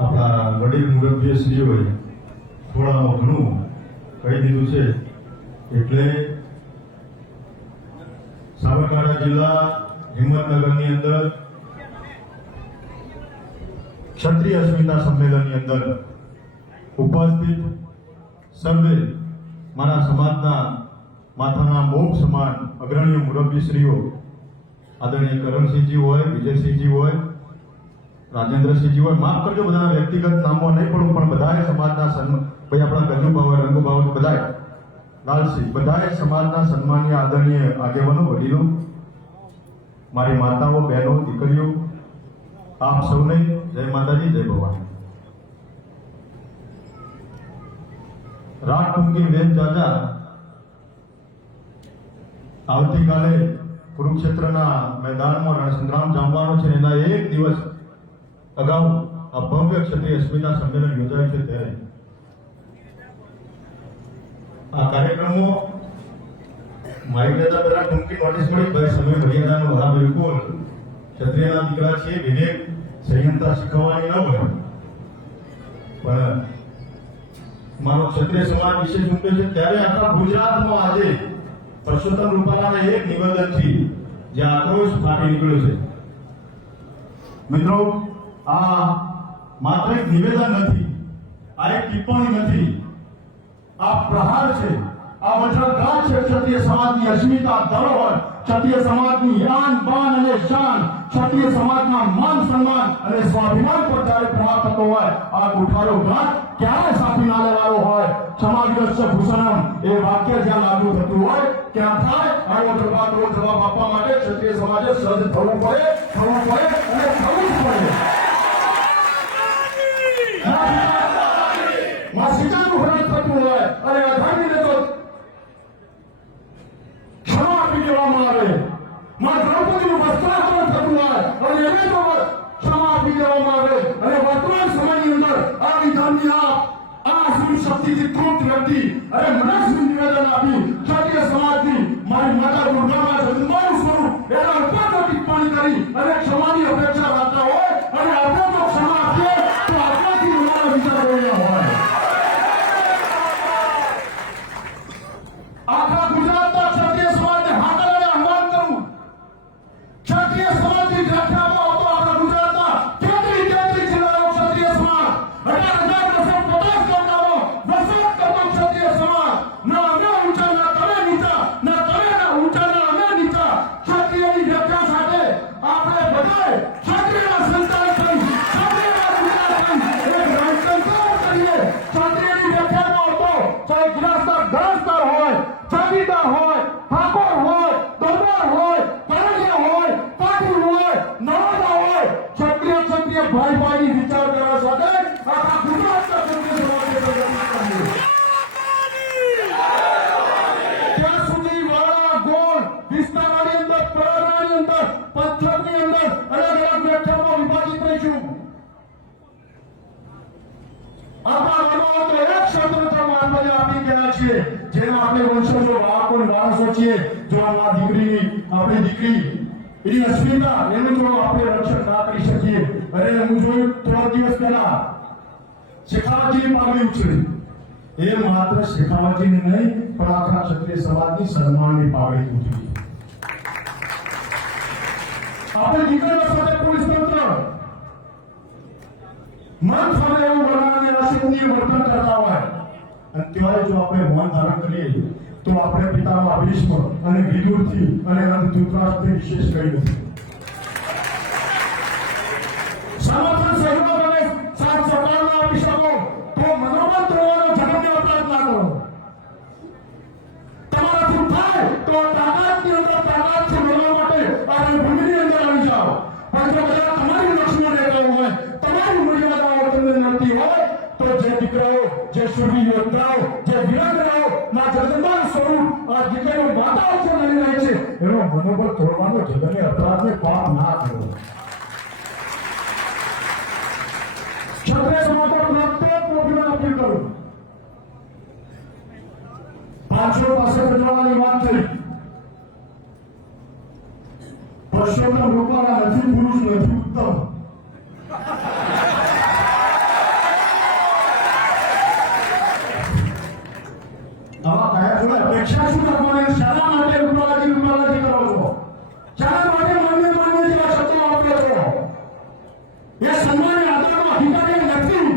આપણા વડીલ મુરબ્બીશ્રીઓએ થોડામાં ઘણું કહી દીધું છે. એટલે સાબરકાંઠા જિલ્લા હિંમતનગરની અંદર ક્ષત્રિય અસ્મિતા સંમેલનની અંદર ઉપસ્થિત સર્વે મારા સમાજના માથાના મોગ સમાન અગ્રણીય મુરબ્બીશ્રીઓ આદરણીય કરણસિંહજી હોય, વિજયસિંહજી હોય, રાજેન્દ્રસિંહજી હોય, માફ કરજો બધાના વ્યક્તિગત નામો નહીં પડું, પણ બધાએ સમાજના ભાઈ આપણા ગજુભાવ હોય, રંગુભાવ બધાએ લાલસિંહ બધાએ સમાજના સન્માનીય આદરણીય આગેવાનો, વડીલો, મારી માતાઓ, બહેનો, દીકરીઓ, આપ સૌને જય માતાજી, જય ભવાની. રાત ટૂંકી વેદ જાજા આવતીકાલે કુરુક્ષેત્રના મેદાનમાં રણસંગ્રામ જામવાનો છે. એના એક દિવસ અગાઉ આ ભવ્ય ક્ષત્રિય અસ્મિતા સંમેલન યોજાયું છે. ત્યારે આ કાર્યક્રમો મારી કહેતા પહેલા ટૂંકી નોટિસ મળી, ભાઈ સમય મર્યાદાનો હા બિલકુલ ક્ષત્રિયના દીકરા છીએ, વિવેક સંયમતા શીખવવાની ન હોય, પણ મારો ક્ષત્રિય સમાજ વિશે શું કહે છે. ત્યારે આખા ગુજરાતમાં આજે પરસોત્તમ રૂપાલાના એક નિવેદનથી જે આક્રોશ ફાટી નીકળ્યો છે. મિત્રો, આ માત્ર એક નિવેદન નથી, આ એક ટિપ્પણી નથી, આ પ્રહાર છે, આ વજ્રઘાત છે. ક્ષત્રિય સમાજની અસ્મિતા, ધરોહર, ક્ષત્રિય સમાજની આન બાન અને શાન, ક્ષત્રિય સમાજના માન સન્માન અને સ્વાભિમાન પર જ્યારે પ્રહાર થતો હોય, આ ઉઠારો ઘાટ ક્યારે સાફી ના લેવાનો હોય. સમાજસ્ય ભૂષણમ એ વાક્ય જ્યાં લાગુ થતું હોય ક્યાં થાય. આવો જવાબ આપવા માટે ક્ષત્રિય સમાજે સજ્જ થવું પડે અને થવું જ પડે. માં સીતાનું હરણ થતું હોય અને અધાણીને તો ક્ષમા આપી દેવામાં આવે. માં દ્રૌપદીનું વસ્ત્રાહરણ થતું હોય અને એને તો ક્ષમા આપી દેવામાં આવે. અને વર્તમાન સમયની અંદર આ વિધાનની આ અસુર શક્તિથી તૃપ્ત વ્યક્તિ અને મનસ્વી નિવેદન આપી ક્ષત્રિય સમાજની મારી માતા દુર્ગામાં જન્મવાનું સ્વરૂપ એના ઉપર ટિપ્પણી કરી અને ક્ષમાની અપેક્ષા રાખતા હોય અને આપણે તો ક્ષમા આપીએ તો આપણાથી મોટા વિચાર રહ્યા હોય. આખા ગુજરાતના ક્ષત્રિય સમાજને હાકલ અને આહ્વાન કરું. ક્ષત્રિય સમાજની વ્યાખ્યામાં હતો આપણા ગુજરાતના 33 જિલ્લાનો ક્ષત્રિય સમાજ, 18,950 ગામડામાં વસવાટ કરતો ક્ષત્રિય સમાજ. ના અમે ઊંચા, ના તમે નીચા, ના તમે ઊંચા, ના અમે નીચા. ક્ષત્રિયની વ્યાખ્યા સાથે આપણે બધાએ ક્ષત્રિયના સંતાન થઈ, ક્ષત્રિયના વિચાર થઈ, એક રાજસંસાર કરીએ. ક્ષત્રિયની વ્યાખ્યામાં હતો ચાહે ગિરાસદાર, ગરજદાર હોય, જાગીરદાર હોય, ઠાકોર હોય, દરબાર હોય, કારણિયા હોય, પાટીલ હોય, નવાડા હોય, ક્ષત્રિય ભાઈ ભાઈની વિચારધારા સાથે આખા ગુજરાતના ક્ષત્રિય સમાજને પ્રગતિ કરીએ. ત્યાં સુધી વાળા ગોળ વિસ્તારની અંદર, પરગણાની અંદર, પંથકની અંદર અલગ અલગ વ્યાખ્યામાં વિભાજિત રહીશું. આપણા મનમાં તો એક સ્વતંત્રમાં આપણે આપી ગયા છીએ, જેમાં આપણે વંશજો, બાળકો અને વારસો છીએ. જો આ દીકરીની, આપણી દીકરી એની અસ્મિતા, એનું જો આપણે રક્ષણ ના કરી શકીએ. અરે હું જોયું થોડા દિવસ પહેલા શેખાવતજીની પાઘડી ઉછળી. એ માત્ર શેખાવતજીની નહીં પણ આખા ક્ષત્રિય સમાજની સન્માનની પાઘડી ઉછળી. આપણે દીકરીઓ સાથે પોલીસ તંત્ર મન સામે એવું બનાવીને અશોભનીય વર્તન કરતા હોય અને ત્યારે જો આપણે મૌન ધારણ કરીએ તો આપણે પિતામહ ભીષ્મ અને વિદુરથી અને અંત ધૃતરાષ્ટ્રથી વિશેષ કંઈ નથી. સમર્થન સહયોગ અને સાથ સહકાર ના આપી શકો તો મનોબળ તોડવાનો જગતને અપરાધ ના કરો. તમારાથી થાય તો તાકાતની અંદર તાકાતથી લડવા માટે આ ભૂમિની અંદર આવી જાઓ. પણ જો બધા તમારી લક્ષ્મણ રહેતા હોય, તમારી મર્યાદાઓ તમને નડતી હોય તો જે દીકરાઓ, જે શૂરવીર યોદ્ધાઓ, જે વીરાંગનાઓ ના જગદંબાનું સ્વરૂપ આ દીકરીઓ માતાઓ જે લડી રહી છે એનો મનોબળ તોડવાનો જગતને અપરાધને પાપ ના કરો. ક્ષત્રિય સમાજ પ્રત્યેક મોભીમાં અપીલ કરું. પાંચસો પાસે બદલવાની વાત થઈ. પરસોત્તમ રૂપાલા નથી પુરુષ, નથી ઉત્તમ. એ સન્માન આદરનો અધિકારી નથી.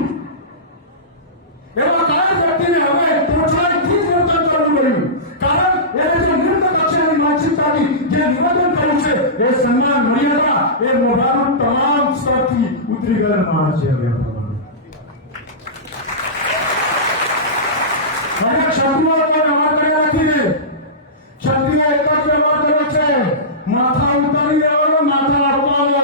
એવા કયા વ્યક્તિને હવે ટોચલાઈથી જ વર્તન કરવું પડ્યું? કારણ એને જે નિમ્ન કક્ષાની માનસિકતાથી જે નિવેદન કર્યું છે એ સન્માન મર્યાદા એ મોઢાનું તમામ સ્તરથી ઉતરી ગયેલ માણસ છે. હવે ક્ષત્રિયો કોઈ વ્યવહાર કર્યા નથી ને. ક્ષત્રિય એક જ વ્યવહાર કર્યો છે, માથા ઉતારી દેવાનો, માથા અપાવો.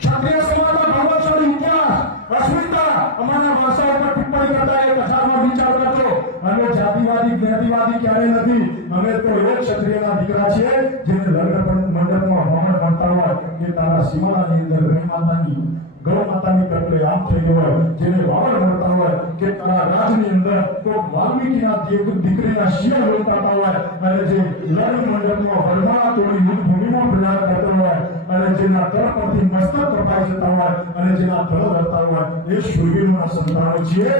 ક્ષત્રિય સમાજના ગૌરવશાળી ઇતિહાસ, અસ્મિતા, અમારા ભાષા ઉપર ટિપ્પણી કરતા એક હજારમાં વિચાર કરજો. અમે જાતિવાદી જ્ઞાતિવાદી ક્યારે નથી. અમે તો એ ક્ષત્રિયના દીકરા છીએ જેને લગ્ન મંડપમાં હોમણ ભણતા હોય કે તારા સીમાડાની અંદર ગૌ માતાની પ્રત્યે આમ થઈ ગયો હોય, જેને વાવડ મળતા હોય કે તારા રાજની અંદર તો વાલ્મીકીના દીકરીના શિયા રોલતા હોય, અને જે લગ્ન મંડપમાં વરમાળા તોડી યુદ્ધ ભૂમિમાં પ્રયાણ કરતો હોય, અને જેના તળ પરથી મસ્તક કપાઈ જતા હોય, અને જેના તળ રહેતા હોય, એ શૂરવીરોના સંતાનો છીએ.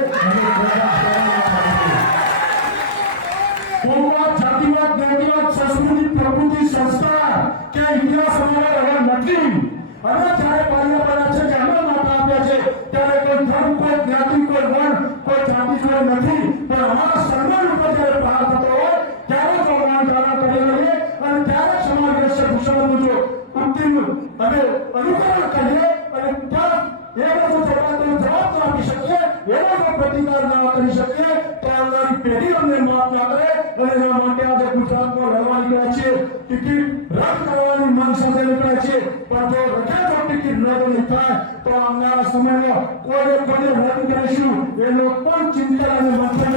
કોમવાદ, જાતિવાદ, જ્ઞાતિવાદ, સંસ્કૃતિ, પ્રકૃતિ, સંસ્કાર કે ઇતિહાસ અમારે રહ્યા નથી. અને જ્યારે પાયા પડ્યા છે, જ્યારે માતા આપ્યા છે, ત્યારે કોઈ ધર્મ, કોઈ જ્ઞાતિ, કોઈ વર્ણ, કોઈ જાતિ જોડે નથી. પણ અમારા સન્માન ઉપર જ્યારે પ્રહાર થતો હોય ત્યારે જો માનકારા કરી લઈએ અને ત્યારે સમાજ ભૂષણનું જો અંતિમ અને અનુકરણ કરીએ અને ત્યાં એનો જો જવાબ આપી શકીએ, એનો જો પ્રતિકાર ના કરી શકીએ તો આવનારી પેઢી અમને માફ ના કરે. અને એના માટે આજે ગુજરાતમાં લડવા નીકળ્યા છીએ. ટિકિટ રદ કરવાની માંગ સાથે નીકળ્યા છીએ. પણ જો રજા ટિકિટ રદ નહીં થાય તો આવનારા સમયમાં કોઈને રદ કરીશું એનો પણ ચિંતા અને મંથન